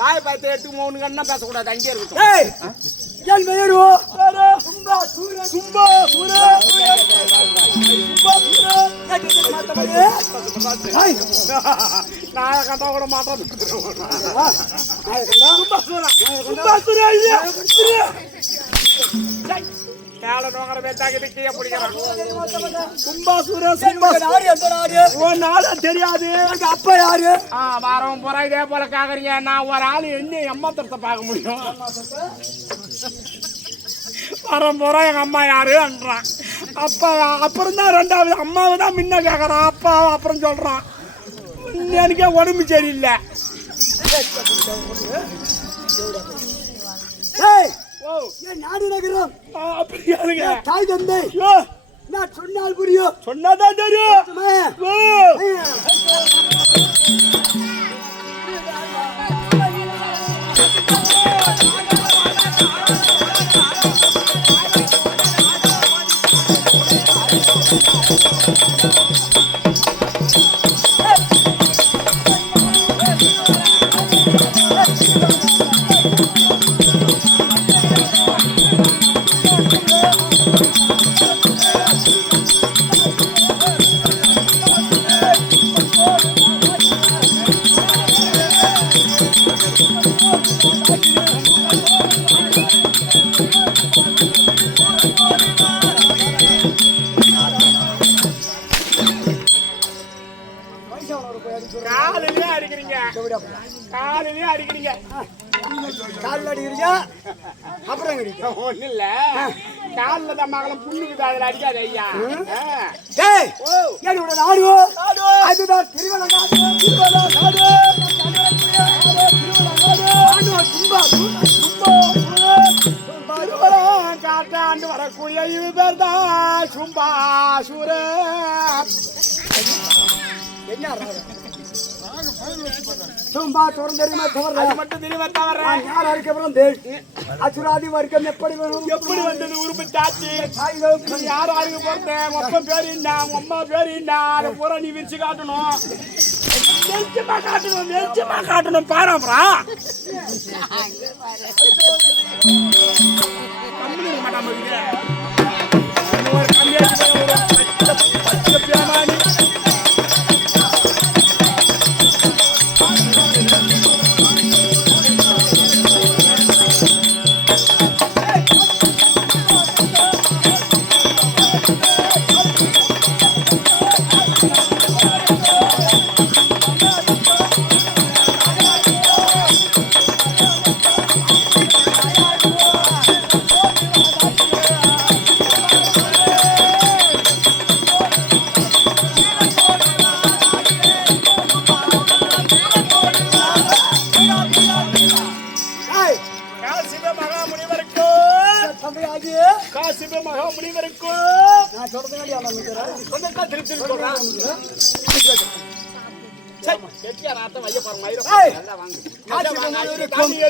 வாய் பார்த்து எடுத்து மூணு கண்ணா பேசக்கூடாது, அங்கே இருக்கும். என் பெயர் சும்பா சூர சும்பா சூர நான் கண்டா கூட மாட்டேன். மேல நோக்கிற பேச்சாக்கிட்டு கீழே பிடிக்கிறான். தெரியாது. அப்பா யாரு? வாரம் போறா இதே போல கேக்குறீங்க. நான் ஒரு ஆளு என்ன எம்மாத்திரத்தை பார்க்க முடியும்? வாரம் போறா எங்க அம்மா யாருன்றான். அப்பா அப்புறம் தான் ரெண்டாவது அம்மாவை தான் முன்ன கேக்குறான். அப்பா அப்புறம் சொல்றான். எனக்கே உடம்பு சரியில்லை. நாடு நகரம் அப்படியா? தாய் தந்தை நான் சொன்னால் புரியும். சொன்னாதான் தெரியும். காலையிலே அடிக்கிறீங்க. காலில் அடிக்கிறீங்க, அப்புறம் ஒண்ணு இல்ல, காலில் தான் மகளம் புண்ணுக்குது, அதில் அடிக்காது ஐயா. என்னோட நாடு அதுதான் திருவள்ள நாடு. காட்டாண்டு வரக்கூடிய இது பேர் தான் சும்பாசூர. என்ன சும்பா தோறும் தெரியுமா? தவறு மட்டும் தெரியுமா? தவற யார் அதுக்கப்புறம் அசுராதி வர்க்கம் எப்படி வரும்? எப்படி வந்தது? உருப்பு சாட்சி யார் அருக போறேன். மொத்தம் பேர் என்ன, அம்மா பேர் என்ன, அதை பூரா நீ விரிச்சு காட்டணும். வெளிச்சமா காட்டணும், வெளிச்சமா காட்டணும். பாராமரா கம்பெனி மாட்டாம பேமானி தம்பி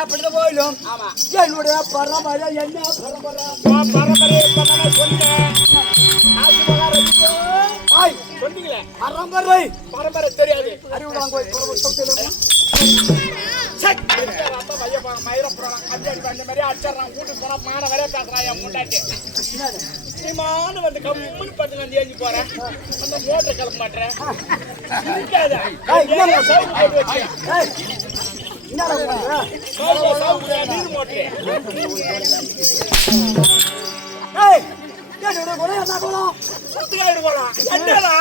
அப்படிதான் போயிடும். என்னுடைய பரம்பரை என்ன பரம்பரை சொன்னீங்களே. பரம்பரை பரம்பரை தெரியாது. அறிவுடாங்க மாதிரி அடிச்சான். கூட்டு போனா மான வரைய பேசுறான். என் முண்டாட்டி மான வந்து கம்முன்னு பட்டு வந்து ஏஞ்சி போறேன். அந்த மோட்டர் கிளம்ப மாட்டேன். என்னுடைய குலம் என்ன குலம்? சூத்துக்காடு போலாம் என்னடா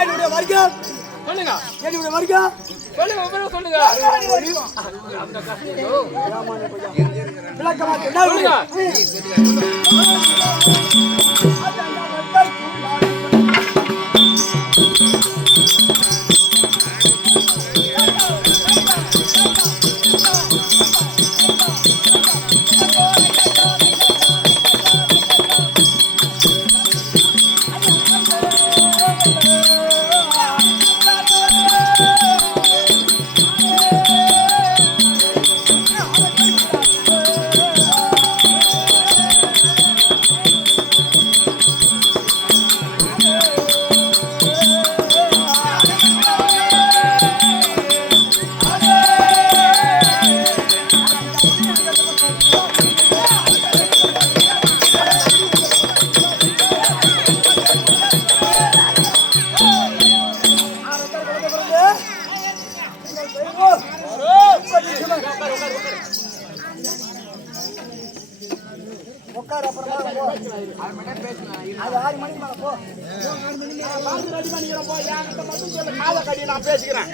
என்னுடைய வர்க்கம் சொல்லுங்க என்னுடைய வர்க்கம் சொல்லுங்க விவரம் சொல்லுங்க விளக்கமா சொல்லுங்க உட்கார் அப்புறமா போ. அது 6 மணிக்கு மேல போ. பார்த்து ரெடி பண்ணிக்கிறோம் போய் என்கிட்ட மட்டும் சொல்லு காலை கட்டி நான் பேசிக்கிறேன்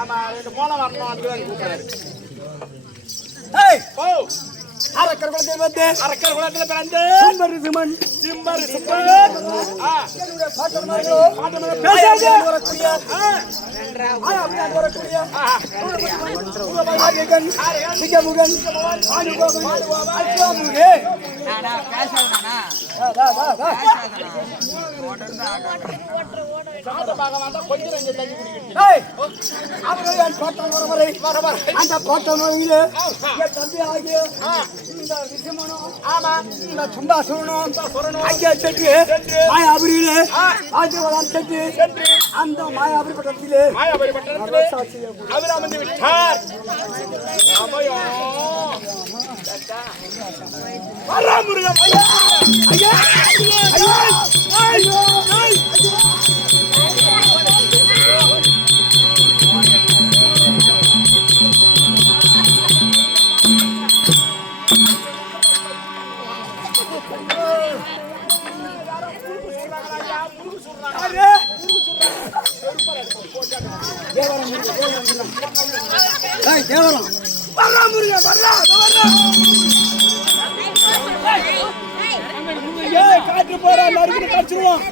ஆமா 2 போன வரணும் அதுக்கு கூப்பிடுறாரு ஏய் ஓ அரக்கர் குலத்தில் வந்து அரக்கர் குலத்துல பிறந்து சுந்தரி சிமன் சிம்பர் சிம்பர் என்னுடைய பாட்டன் மகனோ பேசாதே வரக்கூடிய அப்படியே வரக்கூடிய ஆரியகன் சிங்கமுகன் ஆனுகோபன் அல்பாமுகே கொஞ்சம் இங்க தண்ணி குடிக்கணும் ஏய் அவரை என் பாட்டன் வரவரை அந்த பாட்டன் வரையிலே என் தம்பி ஆகிய இந்த ரிஷிமனோ ஆமா இந்த சுண்டாசுரனும் அங்கே சென்று மாயாபுரியிலே ஆஜீவனம் சென்று அந்த மாயாபுரி பட்டத்திலே மாயாபுரி பட்டணத்திலே அவர் அமர்ந்து விட்டார் அமயோ வரா முருகன் ஐயா ஐயா ஐயா தேவரம் வரா முருகன் வரா ஏய் காட்டு போறா நறுக்கு கடிச்சிடுவோம்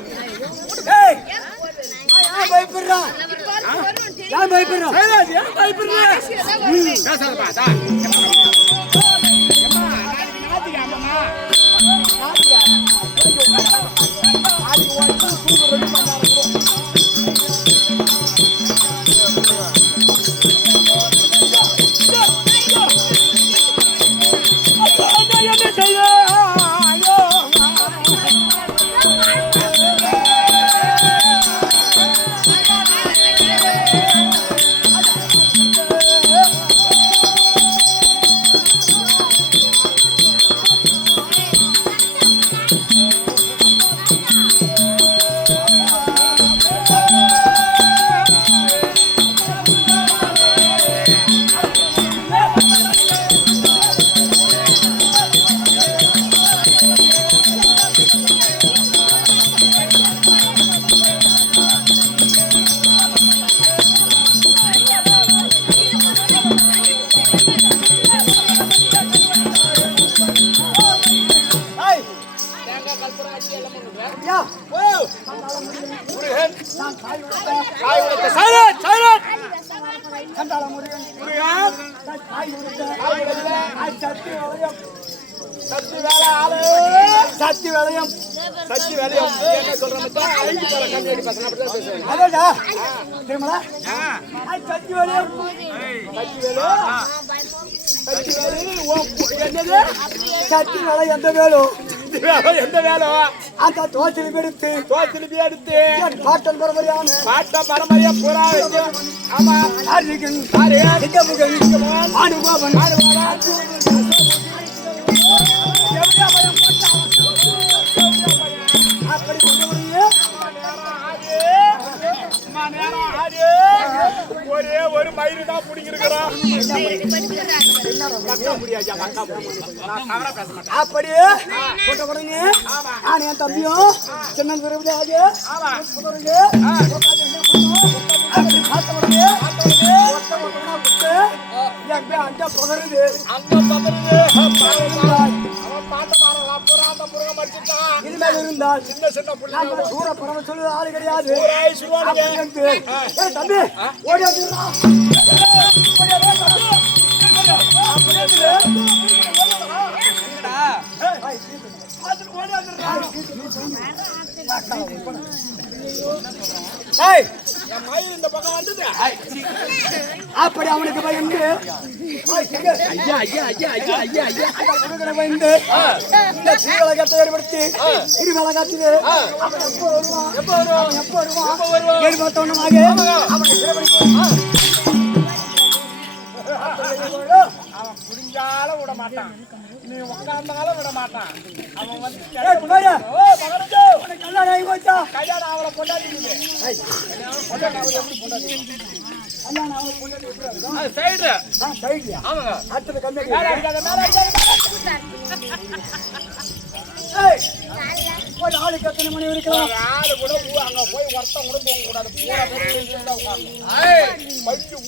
ஏய் ஏன் பயப்படுறான் ஏன் பயப்படுறான் ஏன் பயப்படுற பேசாதப்பா தா சக்தி வளையம் சச்சி வேலையை என்ன சொல்றேன் ஐந்து போல கம்மியாடி பசங்க அப்படிதான் பேசுவாங்க அதேடா தெரியுமா சக்தி வளையம் சச்சி வேலை என்னது சக்தி வளையம் எந்த வேலும் எந்த வேலை அந்த தோசையில் எடுத்து தோத்திலிப்பி எடுத்து பாட்டன் பரம்பரையான பாட்ட பரம்பரையா பூரா வச்சு ஆமா ஆரிகன் ஆறு சிங்கமுகன் ஆனுகோபன் அப்படி கொண்டு நேரம் ஆறு ஒரே ஒரு மயிறு தான் பிடிக்கிறோம். அப்படியே போட்ட உடனே நான் என் தம்பியும் சின்ன விரும்புது பார்த்த உடனே அங்க பகருது இனிமேல் இருந்தால் சின்ன சின்ன பிள்ளை சூற பரவ சொல்லுது ஆளு கிடையாது தம்பி ஓடி இந்த பக்கம் வந்தது. அப்படி அவனுக்கு பயந்து பயந்து இந்த சீவலகத்தை ஏற்படுத்தி திருவலகத்தில் எப்ப வருவான் ஏற்பட்டவனமாக அவன் புரிஞ்சாலும் விட மாட்டான், நீ உட்கார்ந்தாலும் விட மாட்டான். அவன் வந்து கல்யாணம் அவளை பொண்டாட்டிக்குது. ஒரு ஆளுக்கு எத்தனை மணி வரைக்கும் ஆளு கூட அங்க போய் ஒருத்தம் கூட போக கூடாது.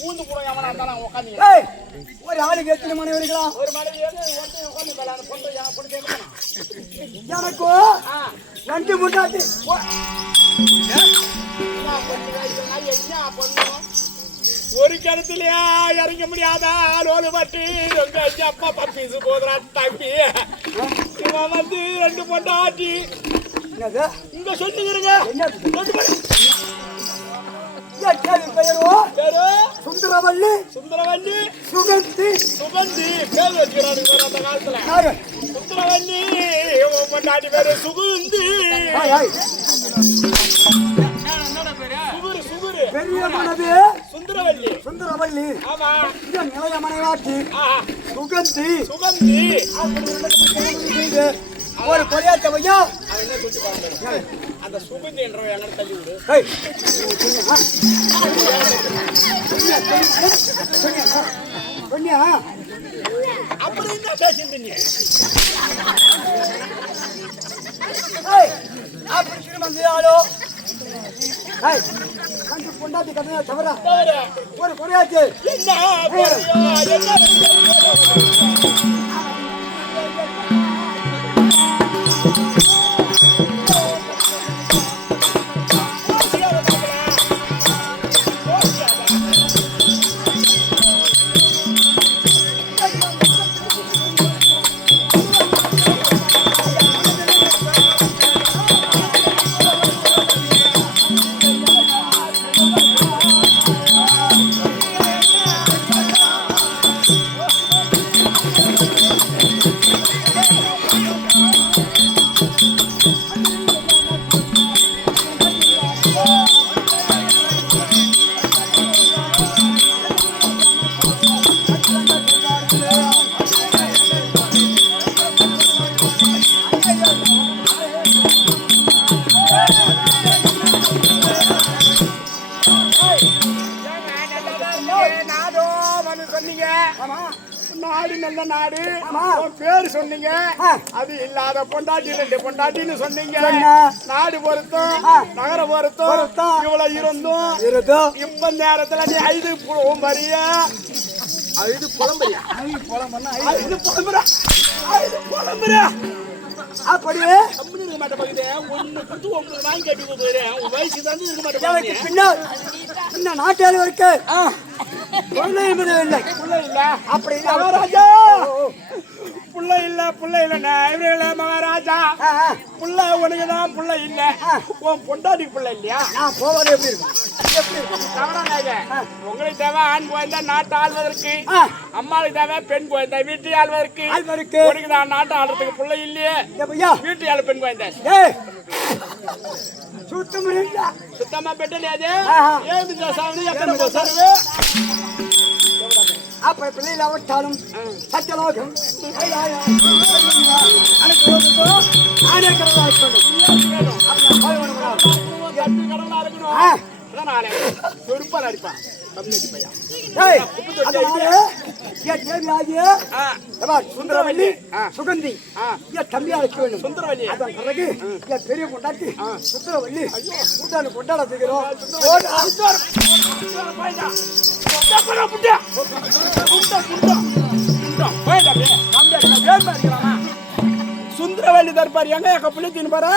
ஊந்து கூட எவனா இருந்தாலும் உட்காந்து ஒரு ஆளுக்கு எத்தனை மணி வரைக்கும் ஒரு மனைவி உட்காந்து பொண்ணு கேட்கணும். எனக்கும் நன்றி முன்னாடி ஒரு கிணத்துலயா இறங்க முடியாதா லோலு பட்டு உங்க அப்பா பப்பீசு போதுரா தம்பி. இவன் வந்து 2 பொண்டாட்டி இங்க சொல்லுங்க. சுந்தரவல்லி சுந்தரவல்லி சுகந்தி சுகந்தி பேர் வச்சுக்கிறாரு அந்த காலத்துல. சுந்தரவல்லி பொண்டாட்டி பேரு சுகுந்தி. பெரிய மனைவி சுந்தரவல்லி சுந்தரவல்லி. ஆமா நிலைய மனைவாட்டி சுகந்தி சுகந்தி. ஒரு கொலையாட்ட பையா அந்த சுகந்தி என்றவன் எங்க தள்ளி விடு. அப்படி என்ன பேசிருந்தீங்க? அப்படி திருமந்தியாலோ கண்டு பொண்டாட்டி கதையா தவிர ஒரு கொலையாச்சு என்ன நாடு நல்ல நாடு பேரு சொன்னீங்க. அது இல்லாத பொண்டாட்டி 2 பொண்டாட்டின்னு சொன்னீங்க. நாடு பொருத்தம் நகர பொருத்தம் இவ்வளவு இருந்தும் இப்ப நேரத்துல நீ 5 புலம்பரியா 5 புலம்பரியா 5 புலம்புறா அப்படியே இருக்க மாட்டேன் பகுதியே 1 கொடுத்து 9 வாங்கி கட்டி போயிடுறேன். உன் வயசு தான் இருக்க மாட்டேன். பின்னால் இன்னும் நாட்டாளு இருக்கு இல்லை அப்படி மகாராஜா புள்ள இல்ல இவர்கள மகாராஜா புள்ள உனக்குதான் புள்ள இல்ல. உன் பொண்டாட்டி புள்ள இல்லையா? நான் போவது எப்படி இருக்கும்? உங்களுக்கு தேவை ஆண் குழந்தை நாட்டை ஆள்வதற்கு, அம்மாவுக்கு தேவை பெண் குழந்தை வீட்டை ஆள்வதற்கு. உனக்கு தான் நாட்டை ஆள்றதுக்கு புள்ள இல்லையே, வீட்டை ஆளு பெண் குழந்தை. சுத்தமா பெட்டலையாது அப்ப பிள்ளைகள் அவட்டாலும் சத்தியலோகம் அதான் நானே சொருப்பால் அடிப்பான் கம்யூனிட்டி பையன் ஏய், அதனால என் தேவி ஆகிய ஆ, சுந்தரவல்லி சுகந்தி ஆ. என் தம்பியா இருக்க வேண்டும். சுந்தரவல்லி அதன் பிறகு என் பெரிய கொண்டாட்டி சுந்தரவல்லி கூட்டாளி கொண்டாட செய்கிறோம். சுந்தரவல்லி தர்பார் எங்க கப்பலே தின்னு பாரா